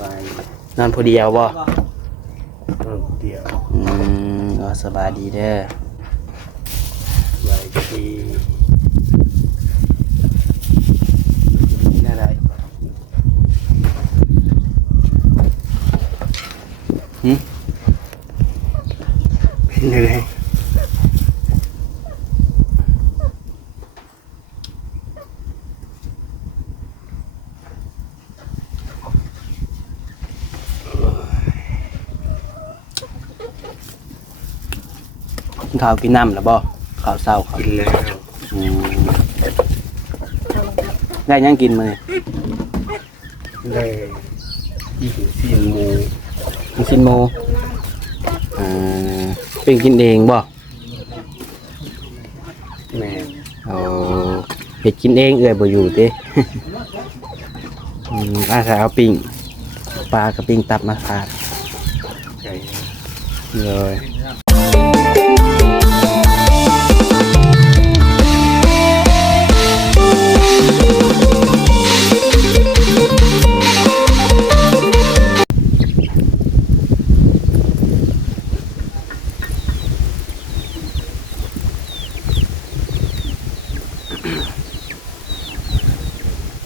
บายนอนผู้เดียวบ่เดียวก็สบายดีเด้อสบายดีนี่อะไรเป็นยังไงข้าวกินน้ำหรือบ่ข้าวเช้าข้าวกินแล้วได้ยังกินมื้อได้ยี่สิบสี่โมงมันสิโมเป็นกินเองบ่แม่เฮ็ดกินเองเอื้อยบ่อยู่ติอาศัยเอาปิ้งปลากับปิ้งตับมาฝากใช่เลย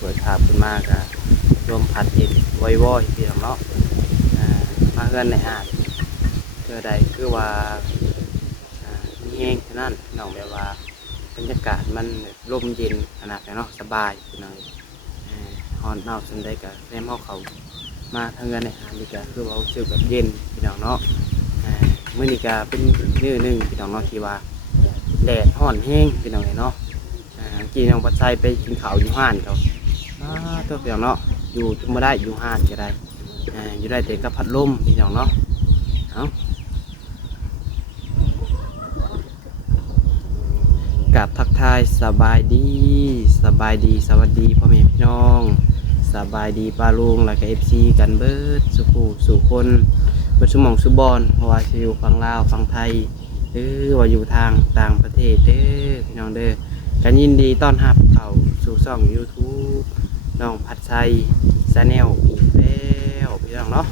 เปิดภาพขึ้นมากอะลมพัดเย็นว่อยๆพี่น้องเนาะมาเกินในหาดเจอใดคือว่ามีแห้งเท่านั้นพี่น้องแบบว่าบรรยากาศมันลมเย็นขนาดเนาะสบายพี่น้องฮอนเอาสันได้กับแนมเขามาทางเงินในหาดนี่ก็คือว่ารู้สึกแบบเย็นพี่น้องเนาะเมื่อนี้ก็เป็นมื้อหนึ่งพี่น้องเนาะที่ว่าแดดฮ้อนแห้งพี่น้องเนาะกินน้องปัดไซไปกินข้าวอยู่ห้านเขาตัวพี่น้องเนาะอยู่จุ่มมาได้อยู่ห้านก็ได้อยู่ได้แต่กับพัดลมพี่น้องเนาะเอากับทักทายสบายดีสวัสดีพ่อแม่พี่น้องสบายดีป้าลุงแล้วก็FCกันเบิดสุขสู่คนเบิดสมองสุบอลเพราะว่าจะอยู่ฝั่งลาวฝั่งไทยหรือว่าอยู่ทางต่างประเทศเด้อพี่น้องเด้อกันยินดีต้อนรับเข้าสู่ช่อง YouTube น้องพัดไซชาแนลอีกแล้วพี่น้องเนาะ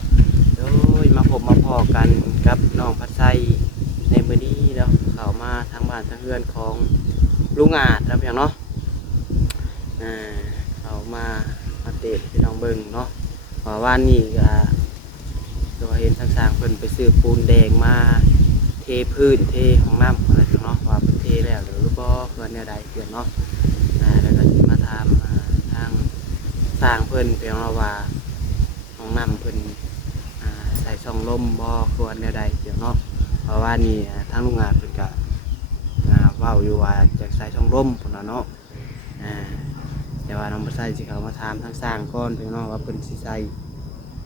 โดยมาพบมาพอกันกับน้องพัดไซในมื้อนี้เนาะเข้ามาทางบ้านทางเรือนของลุงอาจนะพี่น้องเนาะเข้ามาอัปเดตพี่น้องเบิ่งเนาะว่าวันนี้ก็ตัวเห็นทางสร้างเพิ่นไปซื้อปูนแดงมาเทพื้นเทห้องน้ำอะไรเนาะว่าเป็นเทแล้วหรือบ่เพื่อนแนวใดเพื่อนเนาะแล้วก็สิมาถามทางสร้างเพิ่นเพียงว่าห้องน้ำเพิ่นใส่ช่องลมบ่ควรแนวใดเพื่อนเนาะเพราะว่านี่ทางโรงงานเพิ่นก็เว้าอยู่ว่าจะใส่ช่องลมพุ่นเนาะแต่ว่าน้องบ่ใส่สิเขามาถามทางสร้างก่อนเพียงเนาะว่าเพิ่นสิใส่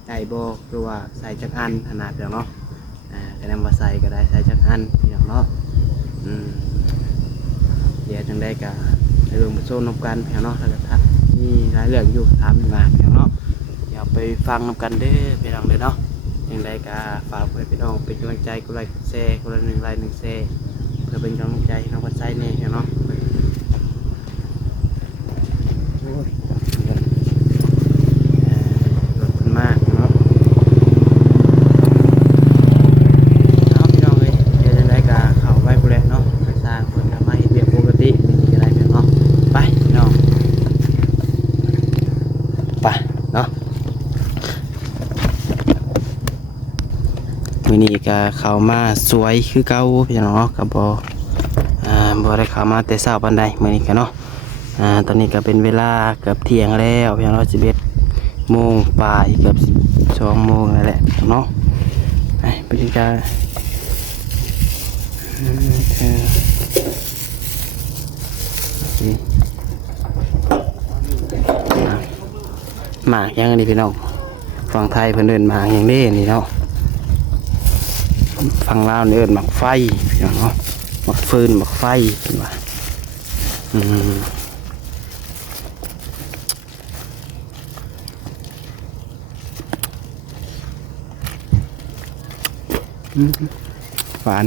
ได้บ่หรือว่าใส่จักอันขนาดเพียงเนาะก็นำมาใส่ก็ได้ใส่จักอันเพียงเนาะเดี๋ยวจังได้ก็ไปเบิ่งไปโซนนำกันเพียงเนาะแล้วก็มีรายเรื่องอยู่ถามมาเพียงเนาะเดี๋ยวไปฟังนำกันเด้อพี่น้องเด้อเนาะจังได้ก็ฝากเพื่อนพี่น้องเป็นกำลังใจกดไลค์กดแชร์คนละ1 ไลค์ 1 แชร์เพื่อเป็นกำลังใจให้น้องพัดไซแน่เพียงเนาะขอบคุณมากเนาะเอาพี่น้องเลยเดี๋ยวจังได้ก็เข้าไปพุ่นแหละเนาะทางสร้างเพิ่นก็มาเฮ็ดเวียกปกติมีอะไรเพียงเนาะไปพี่น้องไปเนาะมื้อนี้ก็เข้ามาสวยคือเก่าพี่น้องเนาะก็บ่ได้เข้ามาแต่เช้าปานใดมื้อนี้ก็เนาะตอนนี้ก็เป็นเวลาเกือบเที่ยงแล้วพี่น้องเนาะ11 โมงปลายเกือบ2 โมงนั่นแหละเนาะไปดูกันหมากยังนี่พี่น้องฝั่งไทยเพิ่นเดินหมากอย่างนี้นี่เนาะฝั่งลาวเดินหมากไฟพี่น้องเนาะหมากฟืนหมากไฟเป็นว่าหวาน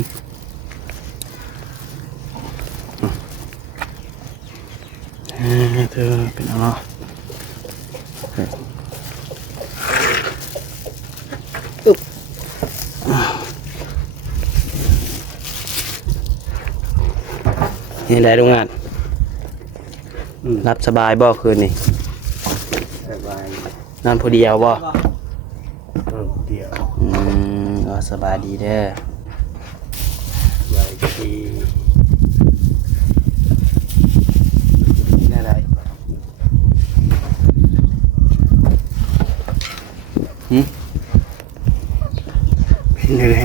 เธอเป็นอะไร นี่แหละโรงงาน รั รับสบายบ่คืนนี่ สบาย นอนผู้เดียวบ่ เดียว ก็สบายดีเด้อ สบายดี นี่อะไรหืม เป็นอะไร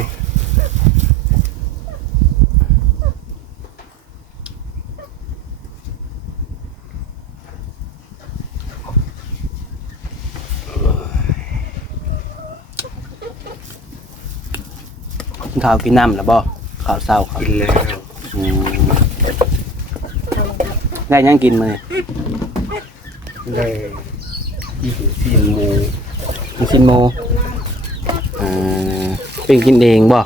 กินข้าวกินน้ำแล้วบ่ข้าวเช้าข้าว กินแล้ว อืมได้ยังกินมื้อนี้ ได้กินซีนหมู มันกินโมเป็นกินเองบ่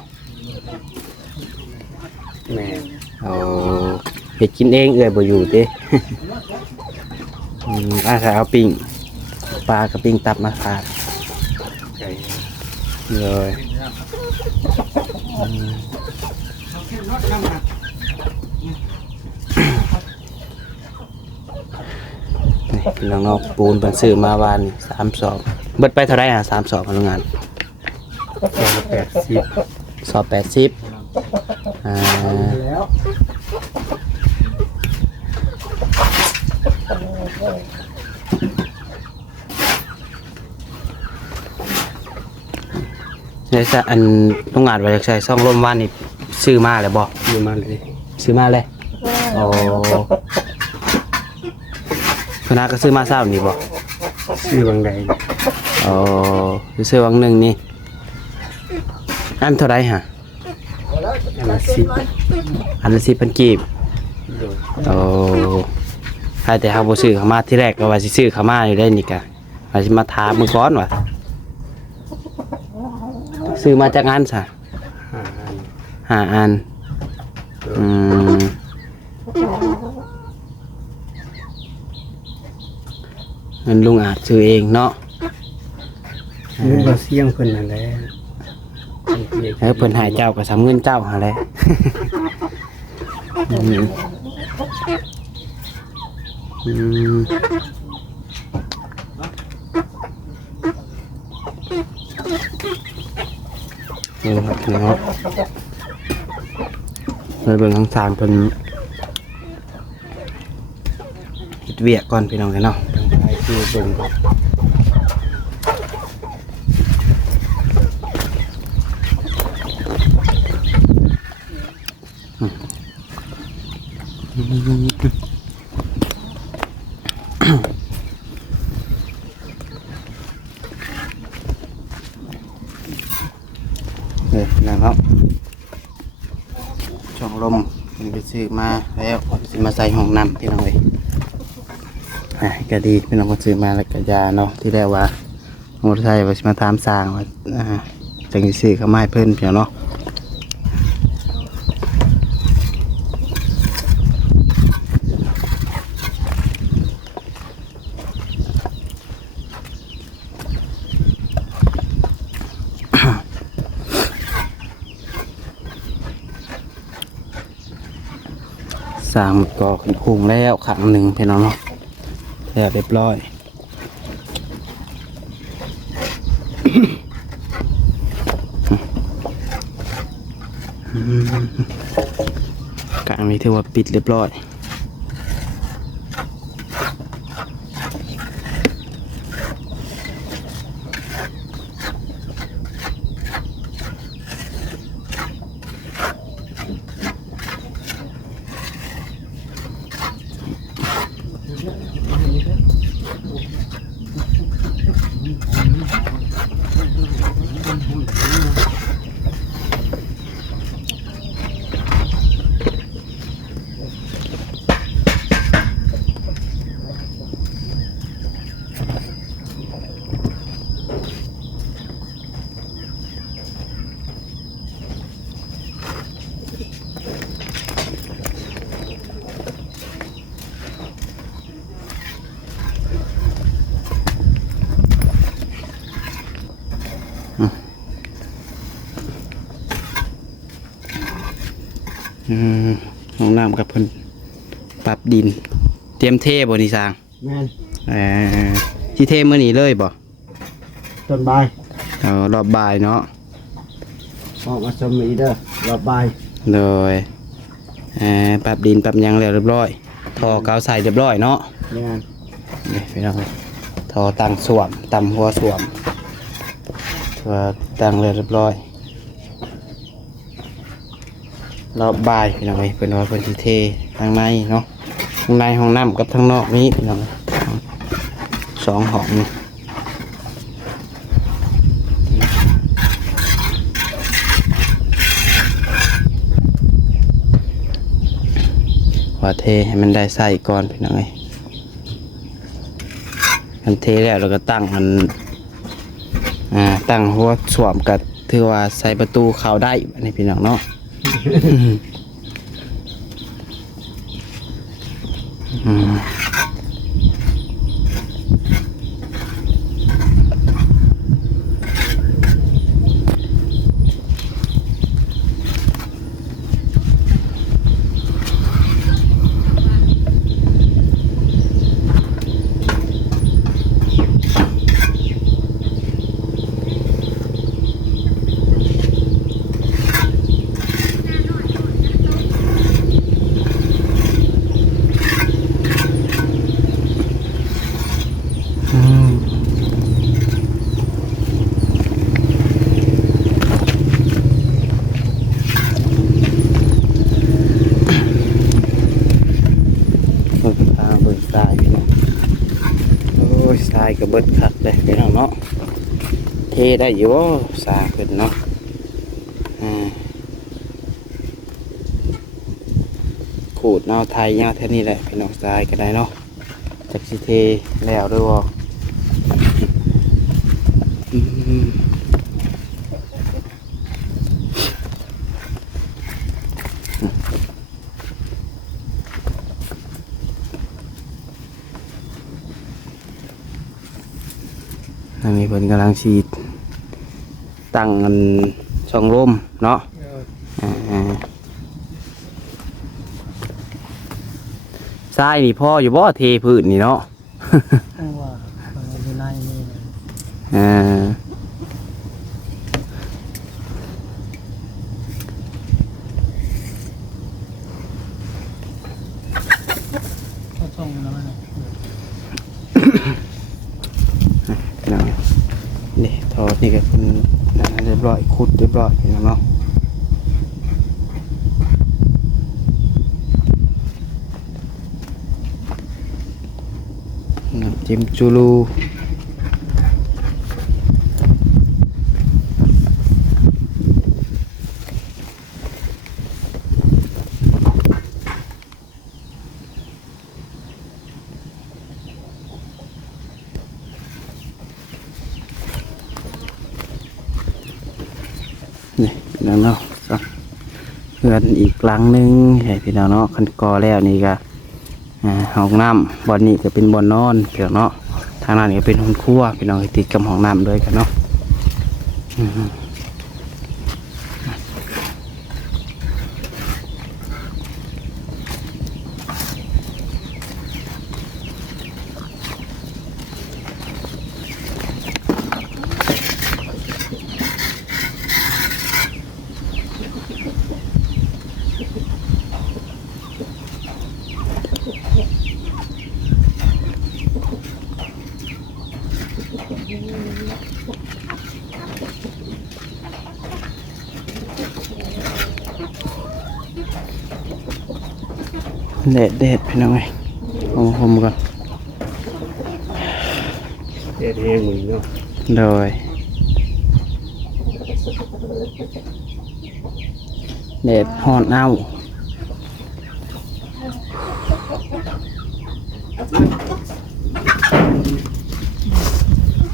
แม่ โอ้เฮ็ดกินเองเอื้อยบ่อยู่ติ อาศัยเอาปิ้งปลากับปิ้งตับมาทาน ใจ เลยนี่พี่น้องเนาะปูนเพิ่นซื้อมาวานนี่3 สอบเบิดไปเท่าไหร่3 สอบโรงงาน 280 สอบ80แล้ว เนี่ยซะอันโรงงานว่าอยากใช้ซ่องลมวานนี่ซื้อมาแล้วบ่ อยู่มาเลย ซื้อมาเลยโอ้คณะก็ซื้อมาเช้านี่บ่ ชื่อบางใด โอ้ซื้อวังหนึ่งนี่อันเท่าไรฮะ อันละสิบ อันละ10,000กีบ โดย โอ้ใครแต่เฮาบ่ซื้อเข้ามาที่แรกก็ว่าสิซื้อเข้ามาอยู่ได้นี่กะว่าสิมาถามมื้อก่อนว่าซื้อมาจากอันซะ ห้าอัน 5 อันอืมเงินลุงอาจซื้อเองเนาะ นึกว่าเสี่ยงเพิ่นนั่นแหละ เพิ่นหายเจ้าก็สำเงินเจ้าหาแหละ อืมอืมนี่ครับพี่น้องไปเบิ่งทางทางเป็นเฮ็ดเวียกก่อนพี่น้องกันเนาะทางท้ายคือเบิ่งเนี่ยนะครับช่องลมมันไปซื้อมาแล้วซื้อมาใส่ห้องน้ำพี่น้องเลยก็ดีพี่น้องก็ซื้อมาแล้วก็ยาเนาะที่แรกว่าโมอเตอร์ไซค์ว่าสิมาตามสร้างว่าจังสิซื้อเข้ามาให้เพิ่นเพียงเนาะสร้างก่อขึ้นโครงแล้วขังหนึ่งพี่น้องเนาะแล้วเรียบร้อยกลางนี้ถือว่าปิดเรียบร้อยห้องน้ำกับเพิ่น ปรับดินเตรียมเทบ่นี่สร้าง แม่น ที่เทมื้อนี้เลยบ่ ต้นบาย เอารอบบ่ายเนาะ ออกมาสมีเด้อรอบบาย เลยปรับดินปรับหยังแล้วเรียบร้อยท่อกาวใส่เรียบร้อยเนาะ แม่น นี่พี่น้องท่อตั้งสวมตำหัวสวมตัวตั้งแล้วเรียบร้อยรอบบ่ายพี่น้องเป็นว่าเป็นที่เททางในเนาะทางในห้องน้ำกับทางนอกนี้พี่น้องสองห้องนี่ว่าเทให้มันได้ใส่ก่อนพี่น้องมันเทแล้วเราก็ตั้งมันตั้งหัวสวมกับถือว่าใส่ประตูเข้าได้อันนี้พี่น้องเนาะ เบิ่งทางเบิ่งทรายพี่น้องโอ้ยทรายก็เบิดคักเลยพี่น้องเนาะเทได้อยู่บ่สร้างขึ้นเนาะขูดเนาไทยเนาแค่นี้แหละพี่น้องทรายก็ได้เนาะจักสิเทแล้วด้วยบ่อันนี้เพิ่นกำลังฉีดตั้งอันช่องลมเนาะทรายนี่พ่ออยู่บ่เทพื้นนี่เนาะ ว่าอยู่ในนี่เลย เขาส่งแล้วมัน นี่ทอนี่ก็เป็นเรียบร้อยขุดเรียบร้อยพี่น้องเนาะน้ำจิ้มจูลูนี่พี่น้องเนาะเพื่อนอีกหลังหนึงให้พี่น้องเนาะคันกอแล้วนี่ก็ห้องน้ำบ่อนนี้ก็เป็นบ่อนนอนพี่น้องเนาะทางนั้นก็เป็นห้องครัวพี่น้องติดกับห้องน้ำด้วยกันเนาะเด็ดพี่น้องไงเอามาห่มก่อน เฮ็ดแห้งมือเนาะ โดยเด็ดหอนเอา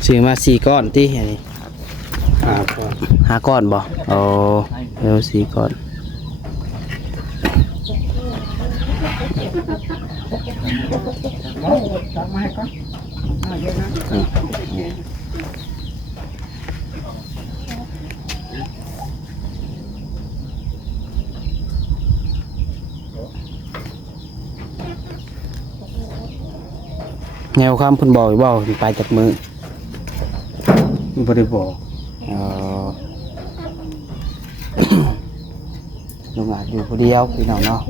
ซื้อมา4 ก้อนที่อันนี้ ก่อน 5 ก้อนบ่โอ้เดี๋ยว4 ก้อน แนวความเพิ่นบอกอยู่บ่ไปจากมือ บ่ได้บอก เออ ลุงอาจอยู่ผู้เดียวพี่น้องเนาะ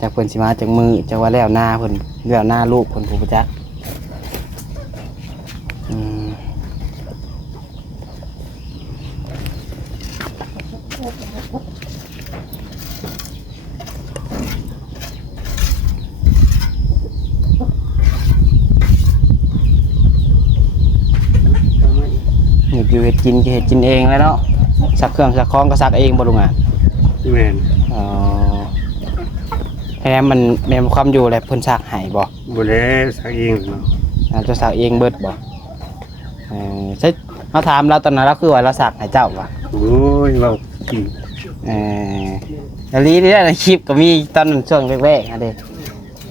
จากเพิ่นสิมาจากมือจากว่าแล้วหน้าเพิ่นแล้วหน้าลูกเพิ่นผู้ประจักษ์เฮ็ดอยู่เฮ็ดกินก็เฮ็ดกินเองแล้วเนาะซักเครื่องซักของก็ซักเองบ่ลุงอ่ะ แม่น อ๋อแค่มันแม่นความอยู่แล้วเพิ่นซักให้บ่ บ่ได้สักเองเนาะ อาจจะซักเองเบิดบ่ใช่เฮาถามเราตอนนั้นเราคือว่าเราซักให้เจ้าว่ะ โอ้ยเว้าขี้ แล้วลีนี่ในคลิปก็มีตอนนั้นช่วงแรกๆอะเด้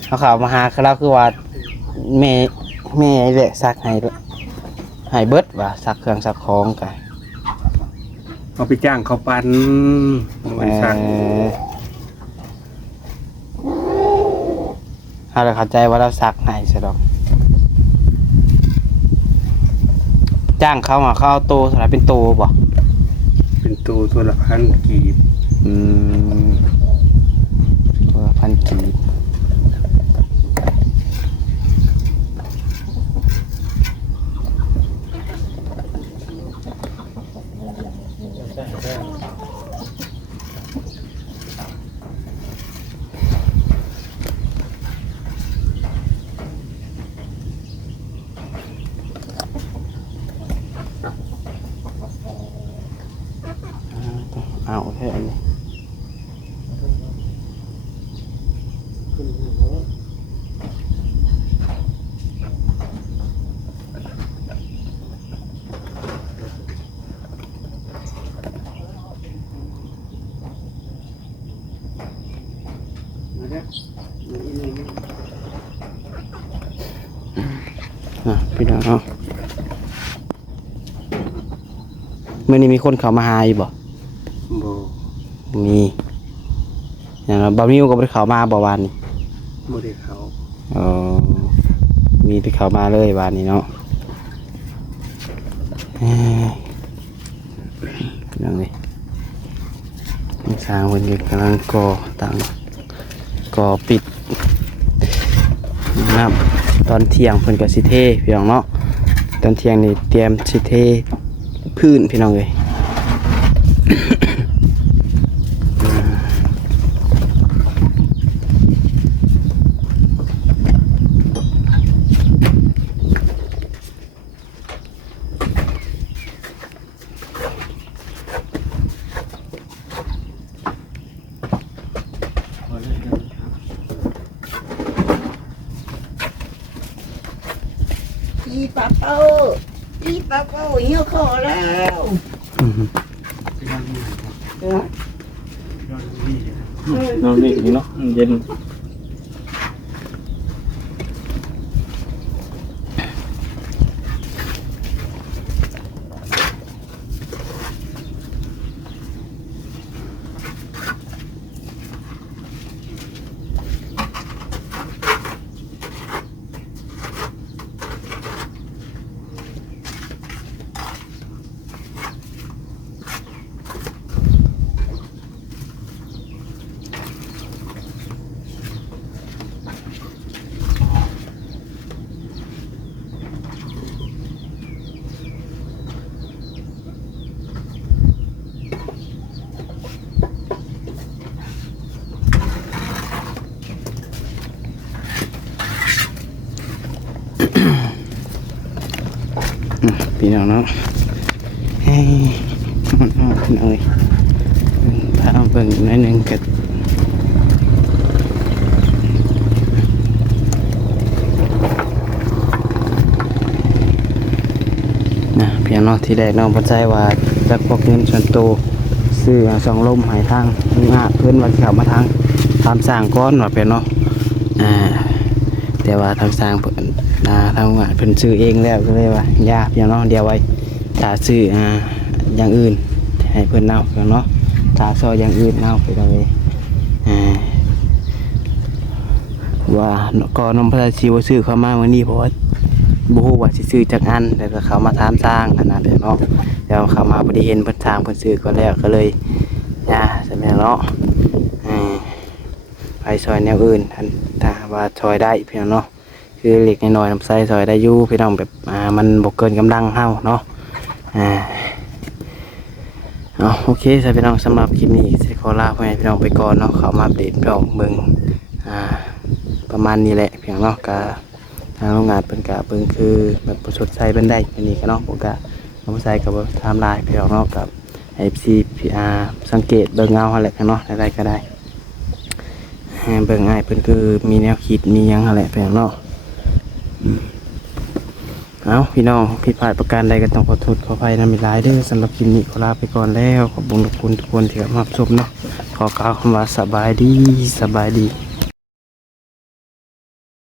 เขาเข้ามาหาเราคือว่าแม่ไอ้แหละซักให้เบิดว่าซักเครื่องซักของกัน เอาไปจ้างเขาปั้นมันสัก เขาเลยเข้าใจว่าเราซักให้ซะดอกจ้างเขามาเขาเอาโตสำหรับเป็นโตบ่ เป็นตัวละพันกีบ ตัวพันกีบเอาแค่อันนี้พี่น้องเนาะมื้อนี้มีคนเข้ามาหาอยู่บ่ บ่ มีอย่างบะหมี่ก็ไปเข้ามาบ่วานนี้ บ่ได้เขา เออมีไปเข้ามาเลยวานนี้เนาะนั่งเลยสร้างวันนี้กำลังก่อตั้งก่อปิดน้ำตอนเที่ยงเพิ่นก็สิเทพี่น้องเนาะตอนเที่ยงนี่เตรียมสิเทพื้นพี่น้องเลยอีป้าเป้าเหี่ยวคอแล้ว นอนนี่เนาะเย็น พี่น้องเนาะเฮ้ยมันออกพี่น้องเลยถ้าเอาเบิ่งหน่อยหนึงก็นะเพียงเนาะที่แรกน้องปัจจัยว่าจะพกเงินส่วนตัวซื้อสองลมหายทางงาเพื่อนวันเขามาทางตามสร้างก้อนว่าเป็นเนาะแต่ว่าทางสร้างเพิ่นทางงานเพิ่นซื้อเองแล้วก็เลยว่ายากอย่างเนาะเดียวไว้ถ้าซื้ออย่างอื่นให้เพิ่นเอาเนาะถ้าซอยอย่างอื่นเอาไปเลย ว่าก็น้องพระชีวซื้อเข้ามาวันนี้เพราะว่าบ่ฮู้ว่าสิซื้อจักอันแล้วก็เขามาถามสร้างอันนั้นแหละเนาะแล้วเขามาบ่ได้เห็นเพิ่นสร้างเพิ่นซื้อก็แล้วก็เลยใช่ไหมเนาะไปซอยแนวอื่นท่านถ้าว่าซอยได้พี่น้องเนาะคือเล็กน้อยน้ำใสซอยได้อยู่พี่น้องแบบมันบ่เกินกำลังเฮาเนาะโอเคใช่พี่น้องสำหรับคลิปนี้สิขอลาพี่น้องไปก่อนเนาะเขามาอัปเดตพี่น้องเบิ่งประมาณนี้แหละพี่น้องเนาะกะทางโรงงานเพิ่นกะเบิ่งคือแบบประชดใช้เพิ่นได้อันนี้ก็เนาะผมกะน้องใส่กับไทม์ไลน์พี่น้องเนาะกับ FC สังเกตเบิ่งเงาอะไรกันเนาะอะไรก็ได้เบิ่งง่ายเพิ่นคือมีแนวคิดมีหยังอะไรพี่น้องเนาะเอาพี่น้องผิดพลาดประการใดก็ต้องขอโทษขออภัยนำหลายเด้อสำหรับคลิปนี้ขอลาไปก่อนแล้วขอบคุณทุกคนที่เข้ามารับชมเนาะขอกล่าวคำว่าสบายดี